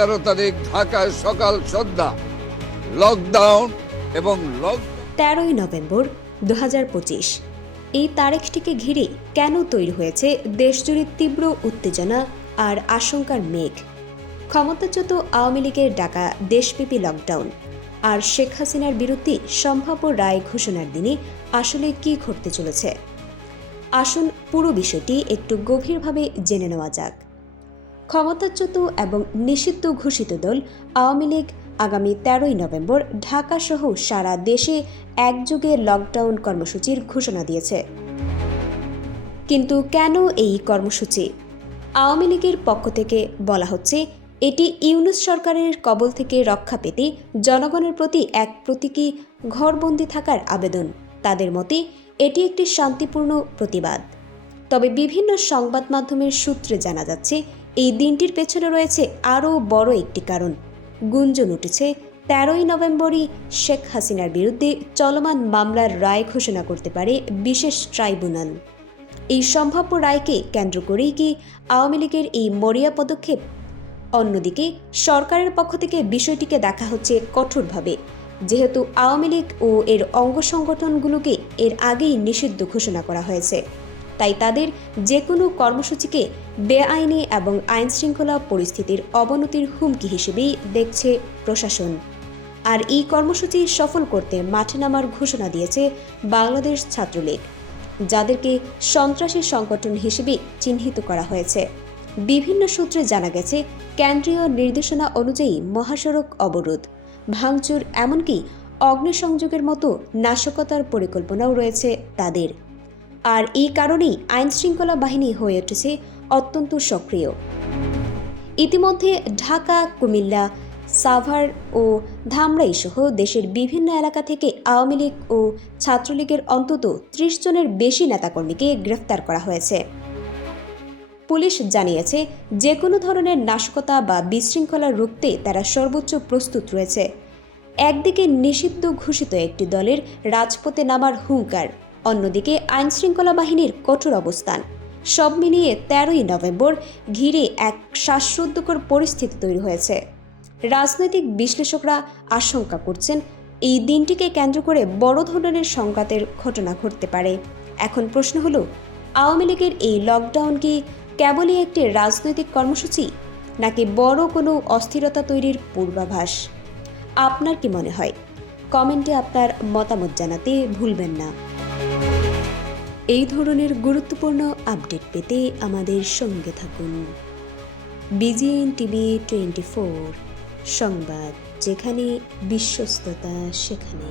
13 তারিখ ঢাকায় সকাল সন্ধ্যা লকডাউন এবং 13ই নভেম্বর 2025 এই তারিখটিকে ঘিরে কেন তৈরি হয়েছে দেশজুড়ে তীব্র উত্তেজনা আর আশঙ্কার মেঘ। ক্ষমতাচ্যুত আওয়ামী লীগের ডাকা দেশব্যাপী লকডাউন আর শেখ হাসিনার বিরুদ্ধে সম্ভাব্য রায় ঘোষণার দিনে আসলে কী ঘটতে চলেছে, আসুন পুরো বিষয়টি একটু গভীরভাবে জেনে নেওয়া যাক। ক্ষমতাচ্যুত এবং নিষিদ্ধ ঘোষিত দল আওয়ামী লীগ আগামী 13ই নভেম্বর ঢাকাসহ সারা দেশে একযোগে লকডাউন কর্মসূচির ঘোষণা দিয়েছে। কিন্তু কেন এই কর্মসূচি? আওয়ামী লীগের পক্ষ থেকে বলা হচ্ছে, এটি ইউনূস সরকারের কবল থেকে রক্ষা পেতে জনগণের প্রতি এক প্রতীকী ঘরবন্দি থাকার আবেদন। তাদের মতে এটি একটি শান্তিপূর্ণ প্রতিবাদ। তবে বিভিন্ন সংবাদ মাধ্যমের সূত্রে জানা যাচ্ছে, এই দিনটির পেছনে রয়েছে আরও বড় একটি কারণ। গুঞ্জন উঠেছে 13ই নভেম্বরই শেখ হাসিনার বিরুদ্ধে চলমান মামলার রায় ঘোষণা করতে পারে বিশেষ ট্রাইব্যুনাল। এই সম্ভাব্য রায়কে কেন্দ্র করেই কি আওয়ামী লীগের এই মরিয়া পদক্ষেপ? অন্যদিকে সরকারের পক্ষ থেকে বিষয়টিকে দেখা হচ্ছে কঠোরভাবে, যেহেতু আওয়ামী লীগ ও এর অঙ্গ সংগঠনগুলোকে এর আগেই নিষিদ্ধ ঘোষণা করা হয়েছে। তাই তাদের যে কোনো কর্মসূচিকে বেআইনি এবং আইনশৃঙ্খলা পরিস্থিতির অবনতির হুমকি হিসেবেই দেখছে প্রশাসন। আর এই কর্মসূচি সফল করতে মাঠে নামার ঘোষণা দিয়েছে বাংলাদেশ ছাত্রলীগ, যাদেরকে সন্ত্রাসী সংগঠন হিসেবে চিহ্নিত করা হয়েছে। বিভিন্ন সূত্রে জানা গেছে, কেন্দ্রীয় নির্দেশনা অনুযায়ী মহাসড়ক অবরোধ, ভাঙচুর, এমনকি অগ্নিসংযোগের মতো নাশকতার পরিকল্পনাও রয়েছে তাদের। আর এই কারণেই আইনশৃঙ্খলা বাহিনী হয়ে উঠেছে অত্যন্ত সক্রিয়। ইতিমধ্যে ঢাকা, কুমিল্লা, সাভার ও ধামরাই সহ দেশের বিভিন্ন এলাকা থেকে আওয়ামী লীগ ও ছাত্রলীগের অন্তত 30 জনের বেশি নেতাকর্মীকে গ্রেফতার করা হয়েছে। পুলিশ জানিয়েছে, যে কোনো ধরনের নাশকতা বা বিশৃঙ্খলা রুখতে তারা সর্বোচ্চ প্রস্তুত রয়েছে। একদিকে নিষিদ্ধ ঘোষিত একটি দলের রাজপথে নামার হুঙ্কার, অন্যদিকে আইনশৃঙ্খলা বাহিনীর কঠোর অবস্থান। সব মিলিয়ে 13ই নভেম্বর ঘিরে এক শ্বাসরুদ্ধকর পরিস্থিতি তৈরি হয়েছে। রাজনৈতিক বিশ্লেষকরা আশঙ্কা করছেন, এই দিনটিকে কেন্দ্র করে বড় ধরনের সংঘাতের ঘটনা ঘটতে পারে। এখন প্রশ্ন হলো, আওয়ামী লীগের এই লকডাউন কি কেবলই একটি রাজনৈতিক কর্মসূচি, নাকি বড় কোনো অস্থিরতা তৈরির পূর্বাভাস? আপনার কি মনে হয়? কমেন্টে আপনার মতামত জানাতে ভুলবেন না। এই ধরনের গুরুত্বপূর্ণ আপডেট পেতে আমাদের সঙ্গে থাকুন। বিজিএন টিভি 24 সংবাদ, যেখানে বিশ্বস্ততা সেখানে।